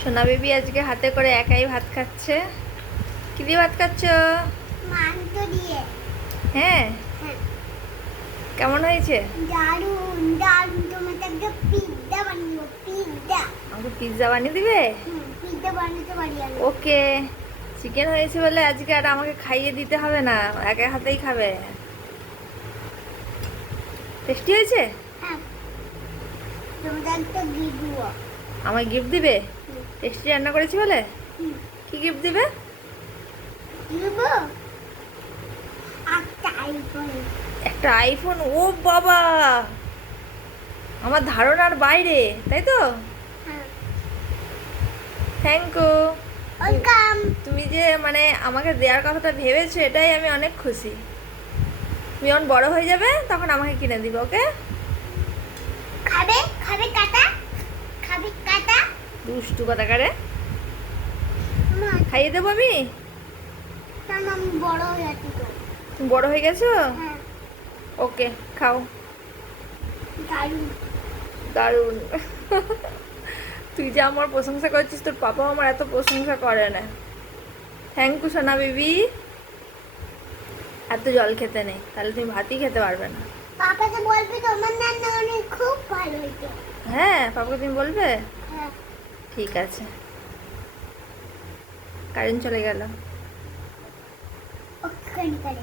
সোনা বেবি আজকে হাতে করে একাই ভাত খাচ্ছে। কি দিয়ে ভাত খাচ্ছ? মাংস দিয়ে। হ্যাঁ, হ্যাঁ, কেমন হয়েছে? দারুন দারুন। তোমাকে একটা পিৎজা বানিয়ে পিৎজা। আমাকে পিৎজা বানিয়ে দিবে? পিৎজা বানাতে পারি আমি। ওকে। চিকেন হয়েছে বলে আজকে আর আমাকে খাইয়ে দিতে হবে না, একা হাতেই খাবে। টেস্টি হয়েছে? হ্যাঁ, তোমাকে একটা গিফট দেবো। আমায় গিফট দিবে? হুম, টেস্টি রান্না করেছি বলে? হুম, কি গিফট দিবে? দেবো একটা আইফোন। একটা আইফোন? ও বাবা, আমার ধারণার বাইরে, তাই তো? হ্যাঁ, থ্যাংক ইউ। ওয়েলকাম। তুমি যে মানে আমাকে দেওয়ার কথাটা ভেবেছো, এটাই আমি অনেক খুশি। তুমি যখন বড় হয়ে যাবে তখন আমাকে কিনে দিবে, ওকে? খাবে খাবে কাটা, খাবে কাটা। দুষ্টু কথাকারে। মা, খাইয়ে দেবো আমি? কারণ আমি বড় হয়ে যাচ্ছি তো। তুমি বড় হয়ে গেছো? হ্যাঁ, ওকে, খাও। দারুন। দারুণ। তুই যে আমার প্রশংসা করছিস, তোর পাপাও আমার এত প্রশংসা করে না। থ্যাংক ইউ সোনা বেবি। এত জল খেতে নেই, তাহলে তুমি ভাতই খেতে পারবে না। পাপাকে বলবি তোমার রান্না অনেক খুব ভালো হয়েছে। হ্যাঁ, পাপাকে তুমি বলবে? হ্যাঁ, ঠিক আছে। কারেন্ট চলে গেল। ওকে করে